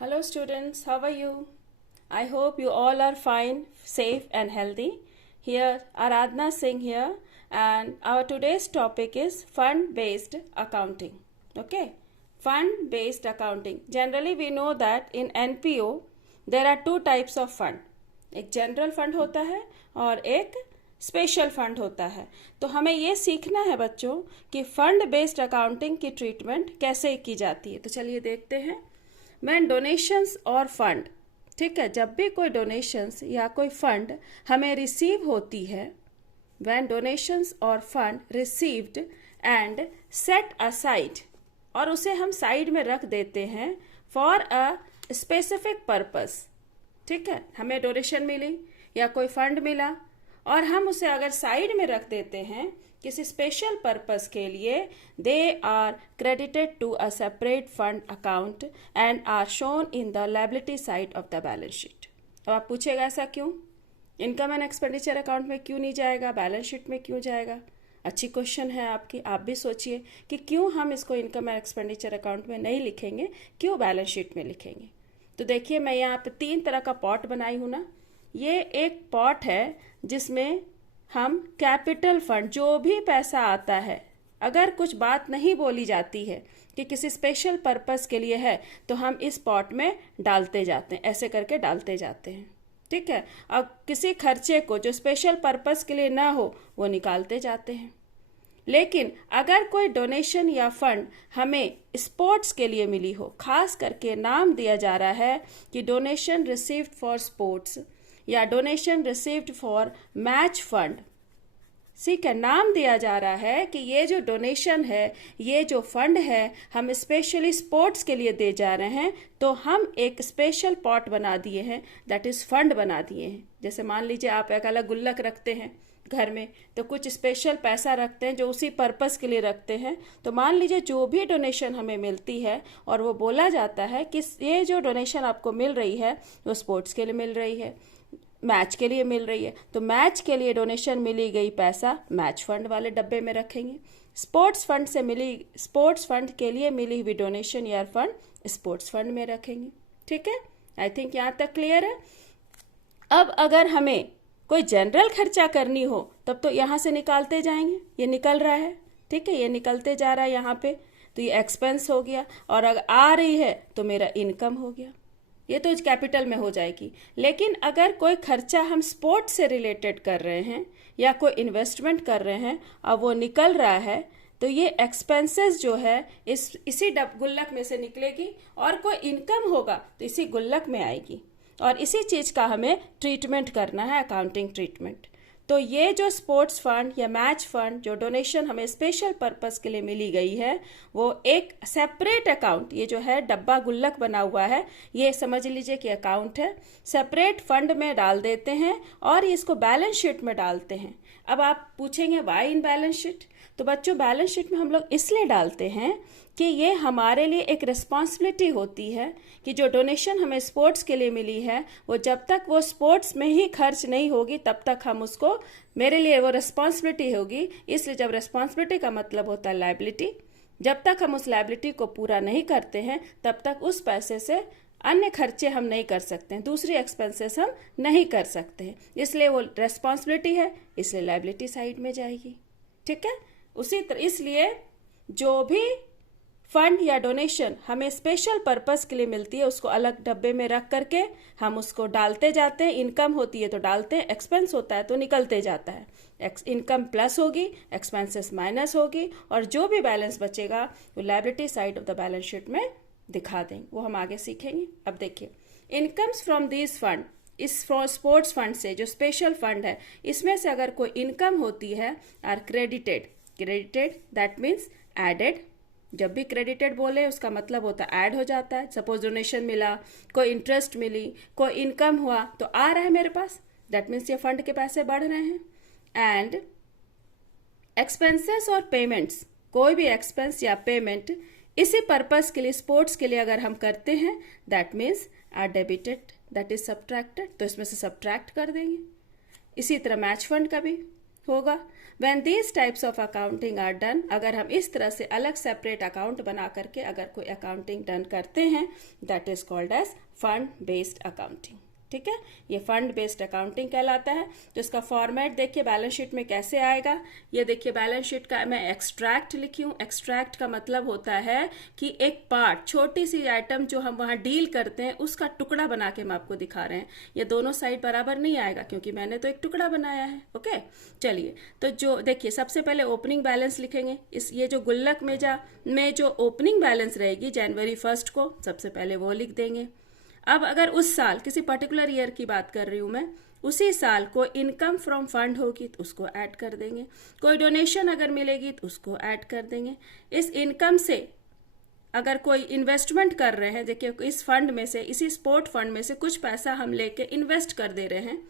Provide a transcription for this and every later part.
Hello students, how are you? I hope you all are fine, safe and healthy. Here Aradhna Singh here and our today's topic is fund based accounting. Okay? Fund based accounting. Generally we know that in NPO there are two types of fund. एक general fund होता है और एक special fund होता है. तो हमें ये सीखना है बच्चों कि फंड बेस्ड अकाउंटिंग की ट्रीटमेंट कैसे की जाती है. तो चलिए देखते हैं. व्हेन डोनेशंस और फंड, ठीक है, जब भी कोई डोनेशंस या कोई फंड हमें रिसीव होती है, व्हेन डोनेशंस और fund received and set aside, और उसे हम साइड में रख देते हैं फॉर अ स्पेसिफिक पर्पस. ठीक है, हमें डोनेशन मिली या कोई फंड मिला और हम उसे अगर साइड में रख देते हैं किसी स्पेशल पर्पस के लिए, they are credited to a separate fund account and are shown in the liability side of the balance sheet. अब आप पूछेगा ऐसा क्यों, इनकम एंड एक्सपेंडिचर अकाउंट में क्यों नहीं जाएगा, बैलेंस शीट में क्यों जाएगा? अच्छी क्वेश्चन है आपकी. आप भी सोचिए कि क्यों हम इसको इनकम एंड एक्सपेंडिचर अकाउंट में नहीं लिखेंगे, क्यों बैलेंस शीट में लिखेंगे. तो देखिए मैं यहाँ पे 3 तरह का पॉट बनाई हूँ ना. ये एक पॉट है जिसमें हम कैपिटल फंड, जो भी पैसा आता है, अगर कुछ बात नहीं बोली जाती है कि किसी स्पेशल पर्पस के लिए है, तो हम इस पॉट में डालते जाते हैं, ऐसे करके डालते जाते हैं. ठीक है. अब किसी खर्चे को जो स्पेशल पर्पस के लिए ना हो वो निकालते जाते हैं. लेकिन अगर कोई डोनेशन या फंड हमें स्पोर्ट्स के लिए मिली हो, खास करके नाम दिया जा रहा है कि डोनेशन रिसीव्ड फॉर स्पोर्ट्स या donation received for match fund, ठीक है, नाम दिया जा रहा है कि ये जो डोनेशन है, ये जो फंड है, हम स्पेशली स्पोर्ट्स के लिए दे जा रहे हैं, तो हम एक स्पेशल पॉट बना दिए हैं, दैट इज फंड बना दिए हैं. जैसे मान लीजिए आप एक अलग गुल्लक रखते हैं घर में, तो कुछ स्पेशल पैसा रखते हैं जो उसी पर्पस के लिए रखते हैं. तो मान लीजिए जो भी डोनेशन हमें मिलती है और वो बोला जाता है कि ये जो डोनेशन आपको मिल रही है वो स्पोर्ट्स के लिए मिल रही है, मैच के लिए मिल रही है, तो मैच के लिए डोनेशन मिली गई पैसा मैच फंड वाले डब्बे में रखेंगे. स्पोर्ट्स फंड के लिए मिली हुई डोनेशन या फंड स्पोर्ट्स फंड में रखेंगे. ठीक है, आई थिंक यहाँ तक क्लियर है. अब अगर हमें कोई जनरल खर्चा करनी हो तब तो यहाँ से निकालते जाएंगे. ये निकल रहा है, ठीक है, ये निकलते जा रहा है यहाँ पे, तो ये एक्सपेंस हो गया, और अगर आ रही है तो मेरा इनकम हो गया. ये तो कैपिटल में हो जाएगी. लेकिन अगर कोई खर्चा हम स्पोर्ट्स से रिलेटेड कर रहे हैं या कोई इन्वेस्टमेंट कर रहे हैं और वो निकल रहा है, तो ये एक्सपेंसेस जो है इसी गुल्लक में से निकलेगी, और कोई इनकम होगा तो इसी गुल्लक में आएगी, और इसी चीज़ का हमें ट्रीटमेंट करना है, अकाउंटिंग ट्रीटमेंट. तो ये जो स्पोर्ट्स फंड या मैच फंड, जो डोनेशन हमें स्पेशल पर्पस के लिए मिली गई है, वो एक सेपरेट अकाउंट, ये जो है डब्बा गुल्लक बना हुआ है, ये समझ लीजिए कि अकाउंट है, सेपरेट फंड में डाल देते हैं और इसको बैलेंस शीट में डालते हैं. अब आप पूछेंगे वाई इन बैलेंस शीट. तो बच्चों बैलेंस शीट में हम लोग इसलिए डालते हैं कि ये हमारे लिए एक रिस्पॉन्सिबिलिटी होती है कि जो डोनेशन हमें स्पोर्ट्स के लिए मिली है, वो जब तक वो स्पोर्ट्स में ही खर्च नहीं होगी तब तक हम उसको, मेरे लिए वो रिस्पॉन्सिबिलिटी होगी. इसलिए जब रिस्पॉन्सिबिलिटी का मतलब होता है लायबिलिटी, जब तक हम उस लायबिलिटी को पूरा नहीं करते हैं तब तक उस पैसे से अन्य खर्चे हम नहीं कर सकते हैं, दूसरी एक्सपेंसेस हम नहीं कर सकते हैं. इसलिए वो रिस्पॉन्सिबिलिटी है, इसलिए लायबिलिटी साइड में जाएगी. ठीक है. उसी तरह इसलिए जो भी फंड या डोनेशन हमें स्पेशल पर्पस के लिए मिलती है उसको अलग डब्बे में रख करके हम उसको डालते जाते हैं. इनकम होती है तो डालते हैं, एक्सपेंस होता है तो निकलते जाता है. इनकम प्लस होगी, एक्सपेंसेस माइनस होगी, और जो भी बैलेंस बचेगा वो liability side of the balance sheet में दिखा देंगे. वो हम आगे सीखेंगे. अब देखिए, इनकम्स फ्रॉम दिस फंड, इस स्पोर्ट्स फंड से जो स्पेशल फंड है, इसमें से अगर कोई इनकम होती है are credited. Credited that means added. जब भी क्रेडिटेड बोले उसका मतलब होता है ऐड हो जाता है. सपोज डोनेशन मिला, कोई इंटरेस्ट मिली, कोई इनकम हुआ, तो आ रहा है मेरे पास, दैट मीन्स ये फंड के पैसे बढ़ रहे हैं. एंड एक्सपेंसेस और पेमेंट्स, कोई भी एक्सपेंस या पेमेंट इसी पर्पस के लिए, स्पोर्ट्स के लिए अगर हम करते हैं, that means are debited, that is subtracted, तो इसमें से सब्ट्रैक्ट कर देंगे. इसी तरह मैच फंड का भी होगा। When these types of accounting are done, अगर हम इस तरह से अलग सेपरेट अकाउंट बना करके अगर कोई अकाउंटिंग डन करते हैं, that is called as fund based accounting. ठीक है, ये फंड बेस्ड अकाउंटिंग कहलाता है। तो इसका फॉर्मेट देखिए बैलेंस शीट में कैसे आएगा। ये देखिए बैलेंस शीट का मैं एक्सट्रैक्ट लिखी हूँ। एक्सट्रैक्ट का मतलब होता है कि एक पार्ट, छोटी सी आइटम जो हम वहाँ डील करते हैं उसका टुकड़ा बना के हम आपको दिखा रहे हैं। ये दोनों साइड बराबर नहीं आएगा क्योंकि मैंने तो एक टुकड़ा बनाया है। ओके, चलिए तो जो देखिए सबसे पहले ओपनिंग बैलेंस लिखेंगे। इस ये जो गुल्लक में जो ओपनिंग बैलेंस रहेगी जनवरी 1 को, सबसे पहले वो लिख देंगे। अब अगर उस साल, किसी पर्टिकुलर ईयर की बात कर रही हूं मैं, उसी साल को इनकम फ्रॉम फंड होगी तो उसको ऐड कर देंगे। कोई डोनेशन अगर मिलेगी तो उसको ऐड कर देंगे। इस इनकम से अगर कोई इन्वेस्टमेंट कर रहे हैं, देखिए इस फंड में से, इसी स्पोर्ट फंड में से कुछ पैसा हम लेके इन्वेस्ट कर दे रहे हैं,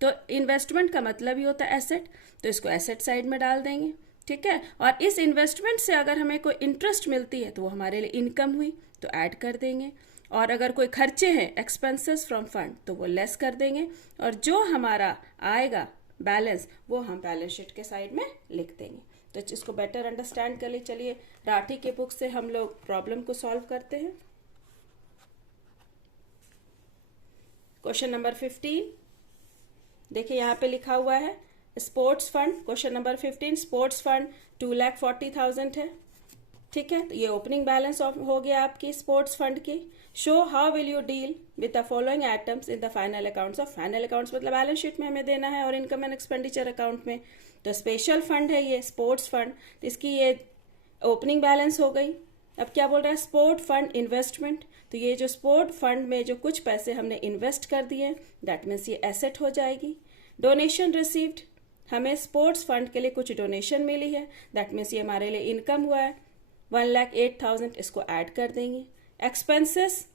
तो इन्वेस्टमेंट का मतलब ही होता है एसेट, तो इसको एसेट साइड में डाल देंगे। ठीक है, और इस इन्वेस्टमेंट से अगर हमें कोई इंटरेस्ट मिलती है तो वो हमारे लिए इनकम हुई, तो ऐड कर देंगे। और अगर कोई खर्चे हैं, एक्सपेंसेस फ्रॉम फंड, तो वो लेस कर देंगे। और जो हमारा आएगा बैलेंस वो हम बैलेंस शीट के साइड में लिख देंगे। तो इसको बेटर अंडरस्टैंड कर लिए। चलिए राठी के बुक से हम लोग प्रॉब्लम को सॉल्व करते हैं। क्वेश्चन नंबर 15 देखिए यहाँ पे लिखा हुआ है sports fund. Question number 15 sports fund 2,40,000 है। ठीक है, तो ये ओपनिंग बैलेंस हो गया आपकी स्पोर्ट्स फंड की। Show how will you deal with the following items in the final accounts of, final accounts मतलब बैलेंस शीट में हमें देना है और इनकम एंड एक्सपेंडिचर अकाउंट में। तो स्पेशल फंड है ये स्पोर्ट्स फंड, तो इसकी ये ओपनिंग बैलेंस हो गई। अब क्या बोल रहा है, स्पोर्ट फंड इन्वेस्टमेंट, तो ये जो स्पोर्ट फंड में जो कुछ पैसे हमने इन्वेस्ट कर दिए दैट मीन्स ये एसेट हो जाएगी। डोनेशन रिसीव्ड, हमें स्पोर्ट्स फंड के लिए कुछ डोनेशन मिली है, दैट मीन्स ये हमारे लिए इनकम हुआ है, 1,08,000 इसको ऐड कर देंगे। एक्सपेंसेस,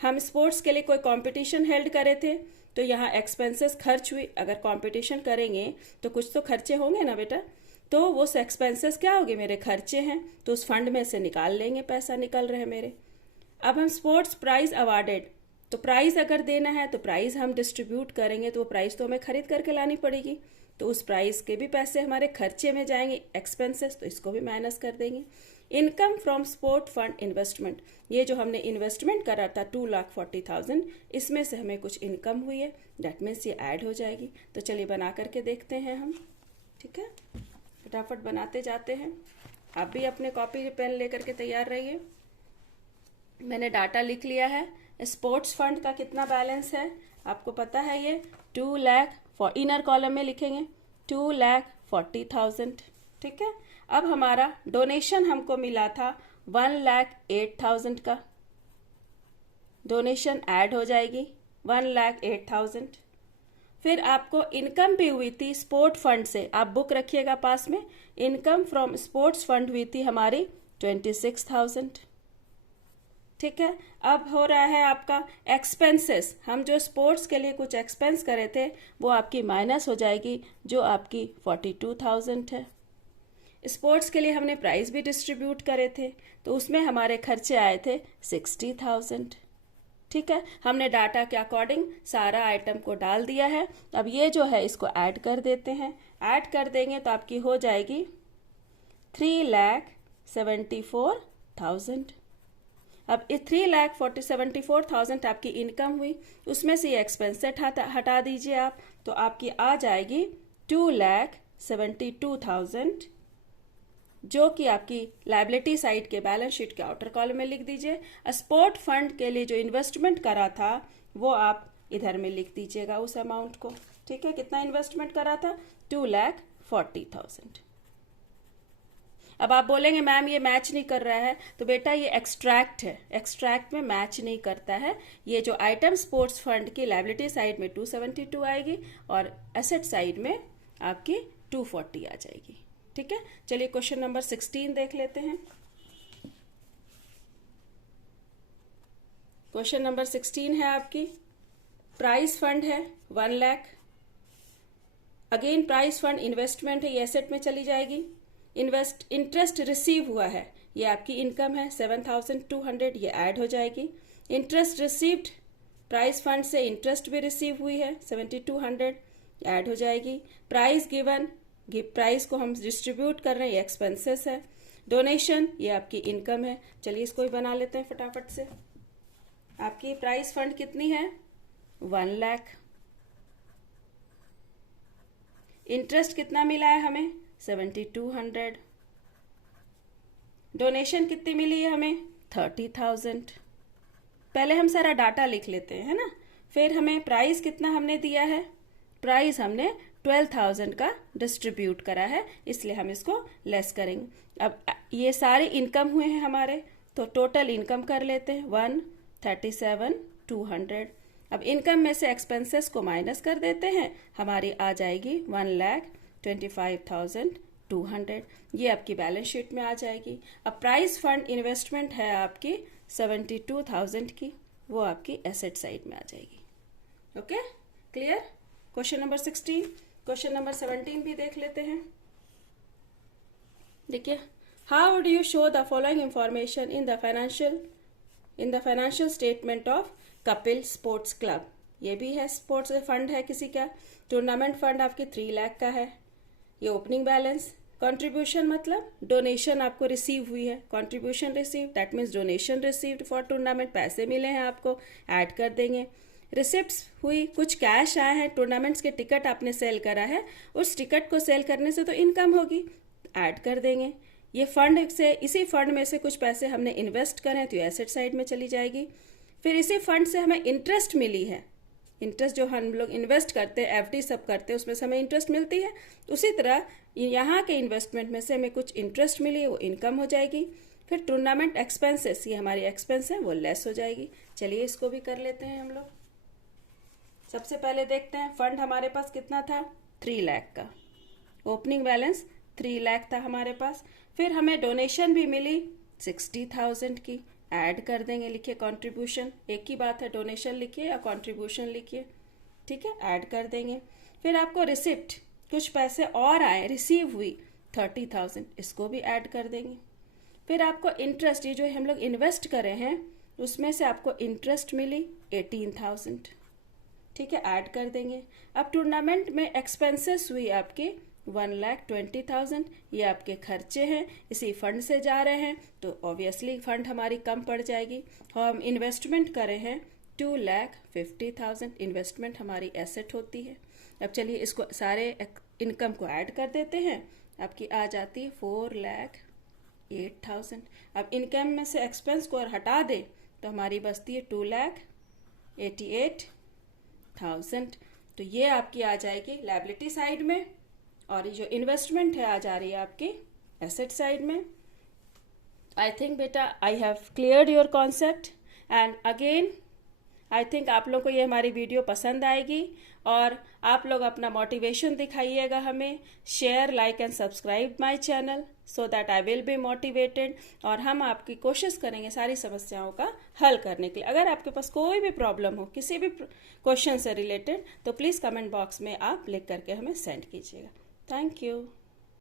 हम स्पोर्ट्स के लिए कोई कंपटीशन हेल्ड करे थे तो यहाँ एक्सपेंसेस खर्च हुई। अगर कंपटीशन करेंगे तो कुछ तो खर्चे होंगे ना बेटा, तो वो एक्सपेंसेस क्या होंगे, मेरे खर्चे हैं, तो उस फंड में से निकाल लेंगे, पैसा निकल रहे हैं मेरे। अब हम स्पोर्ट्स प्राइज अवार्डेड, तो प्राइज अगर देना है तो प्राइज हम डिस्ट्रीब्यूट करेंगे, तो वो प्राइज तो हमें खरीद करके लानी पड़ेगी, तो उस प्राइस के भी पैसे हमारे खर्चे में जाएंगे, एक्सपेंसेस, तो इसको भी माइनस कर देंगे। Income from sport fund investment, ये जो हमने इन्वेस्टमेंट करा था 2,40,000, इसमें से हमें कुछ इनकम हुई है, दैट मीन्स ये ऐड हो जाएगी। तो चलिए बना करके देखते हैं हम। ठीक है, फटाफट बनाते जाते हैं। आप भी अपने कॉपी पेन लेकर के तैयार रहिए। मैंने डाटा लिख लिया है। स्पोर्ट्स फंड का कितना बैलेंस है आपको पता है, ये 2 लाख, इनर कॉलम में लिखेंगे 2,40,000। ठीक है, अब हमारा डोनेशन हमको मिला था 1,08,000 का, डोनेशन ऐड हो जाएगी 1,08,000। फिर आपको इनकम भी हुई थी स्पोर्ट फंड से, आप बुक रखिएगा पास में, इनकम फ्रॉम स्पोर्ट्स फंड हुई थी हमारी 26,000। ठीक है, अब हो रहा है आपका एक्सपेंसेस, हम जो स्पोर्ट्स के लिए कुछ एक्सपेंस करे थे वो आपकी माइनस हो जाएगी, जो आपकी 42,000 है। स्पोर्ट्स के लिए हमने प्राइज भी डिस्ट्रीब्यूट करे थे, तो उसमें हमारे खर्चे आए थे 60,000। ठीक है, हमने डाटा के अकॉर्डिंग सारा आइटम को डाल दिया है। अब ये जो है इसको ऐड कर देते हैं, ऐड कर देंगे तो आपकी हो जाएगी 3,74,000। अब 3,74,000 आपकी इनकम हुई, उसमें से ये एक्सपेंसेस हटा दीजिए आप, तो आपकी आ जाएगी 2,72,000, जो कि आपकी लायबिलिटी साइड के बैलेंस शीट के आउटर कॉलम में लिख दीजिए। स्पोर्ट फंड के लिए जो इन्वेस्टमेंट करा था वो आप इधर में लिख दीजिएगा उस अमाउंट को। ठीक है, कितना इन्वेस्टमेंट करा था, 2,40,000। अब आप बोलेंगे मैम ये मैच नहीं कर रहा है, तो बेटा ये एक्सट्रैक्ट है, एक्सट्रैक्ट में मैच नहीं करता है। ये जो आइटम स्पोर्ट्स फंड की लायबिलिटी साइड में 272 आएगी और एसेट साइड में आपकी 240 आ जाएगी। ठीक है, चलिए क्वेश्चन नंबर 16 देख लेते हैं। क्वेश्चन नंबर 16 है आपकी, प्राइस फंड है 1 lakh. Again price fund investment है, ये एसेट में चली जाएगी। इंटरेस्ट रिसीव हुआ है, ये आपकी इनकम है 7,200, ये ऐड हो जाएगी। इंटरेस्ट रिसीव्ड, प्राइस फंड से इंटरेस्ट भी रिसीव हुई है 7,200, ऐड हो जाएगी। प्राइस गिवन प्राइस को हम डिस्ट्रीब्यूट कर रहे हैं, ये एक्सपेंसेस है। डोनेशन ये आपकी इनकम है। चलिए इसको ही बना लेते हैं फटाफट से। आपकी प्राइस फंड कितनी है? 1 लाख। इंटरेस्ट कितना मिला है हमें? 7200। डोनेशन कितनी मिली है हमें? 30,000। पहले हम सारा डाटा लिख लेते हैं, है ना। फिर हमें प्राइस कितना हमने दिया है? प्राइस हमने 12,000 का डिस्ट्रीब्यूट करा है, इसलिए हम इसको लेस करेंगे। अब ये सारे इनकम हुए हैं हमारे, तो टोटल इनकम कर लेते हैं 137,200। अब इनकम में से एक्सपेंसेस को माइनस कर देते हैं, हमारी आ जाएगी 1,25,200। ये आपकी बैलेंस शीट में आ जाएगी। अब प्राइस फंड इन्वेस्टमेंट है आपकी 72,000 की, वो आपकी एसेट साइड में आ जाएगी। Okay, clear? Question number 16। Question number 17 भी देख लेते हैं। देखिए, how would you show the following information in the financial statement of Kapil sports club. ये भी है, स्पोर्ट्स फंड है किसी का। टूर्नामेंट फंड आपके 3 लाख का है। ये ओपनिंग बैलेंस। कंट्रीब्यूशन मतलब डोनेशन आपको रिसीव हुई है, contribution receive, that means donation received for tournament, पैसे मिले हैं आपको, ऐड कर देंगे। रिसिप्ट्स हुई, कुछ कैश आए हैं, टूर्नामेंट्स के टिकट आपने सेल करा है, उस टिकट को सेल करने से तो इनकम होगी, ऐड कर देंगे। ये फंड से, इसी फंड में से कुछ पैसे हमने इन्वेस्ट करें तो एसेट साइड में चली जाएगी। फिर इसी फंड से हमें इंटरेस्ट मिली है, इंटरेस्ट जो हम लोग इन्वेस्ट करते हैं, एफडी सब करते हैं, उसमें से हमें इंटरेस्ट मिलती है। उसी तरह यहाँ के इन्वेस्टमेंट में से हमें कुछ इंटरेस्ट मिली है, वो इनकम हो जाएगी। फिर टूर्नामेंट एक्सपेंसेस, ये हमारी एक्सपेंस है, वो लेस हो जाएगी। चलिए इसको भी कर लेते हैं हम लोग। सबसे पहले देखते हैं फंड हमारे पास कितना था? 3 लाख का। ओपनिंग बैलेंस 3 लाख था हमारे पास। फिर हमें डोनेशन भी मिली 60,000 की, ऐड कर देंगे। लिखिए कंट्रीब्यूशन, एक ही बात है, डोनेशन लिखिए या कंट्रीब्यूशन लिखिए, ठीक है, ऐड कर देंगे। फिर आपको रिसिप्ट, कुछ पैसे और आए, रिसीव हुई 30,000, इसको भी ऐड कर देंगे। फिर आपको इंटरेस्ट, ये जो हम लोग इन्वेस्ट करे हैं उसमें से आपको इंटरेस्ट मिली 18,000, ठीक है, ऐड कर देंगे। अब टूर्नामेंट में एक्सपेंसेस हुई आपकी 1,20,000, ये आपके खर्चे हैं, इसी फंड से जा रहे हैं तो ऑब्वियसली फंड हमारी कम पड़ जाएगी। हम इन्वेस्टमेंट करे हैं 2,50,000, इन्वेस्टमेंट हमारी एसेट होती है। अब चलिए इसको सारे इनकम को ऐड कर देते हैं, आपकी आ जाती है 4,08,000। अब इनकम में से एक्सपेंस को और हटा दें तो हमारी बचती है 2,88,000। तो ये आपकी आ जाएगी लायबिलिटी साइड में, और ये जो इन्वेस्टमेंट है आ जा रही है आपकी एसेट साइड में। आई थिंक बेटा I have cleared your concept, and again I think आप लोग को ये हमारी वीडियो पसंद आएगी, और आप लोग अपना मोटिवेशन दिखाइएगा हमें। Share, like and subscribe my channel so that I will be motivated, और हम आपकी कोशिश करेंगे सारी समस्याओं का हल करने के लिए। अगर आपके पास कोई भी प्रॉब्लम हो किसी भी क्वेश्चन से रिलेटेड, तो प्लीज़ कमेंट बॉक्स में आप लिख करके हमें सेंड कीजिएगा। Thank you.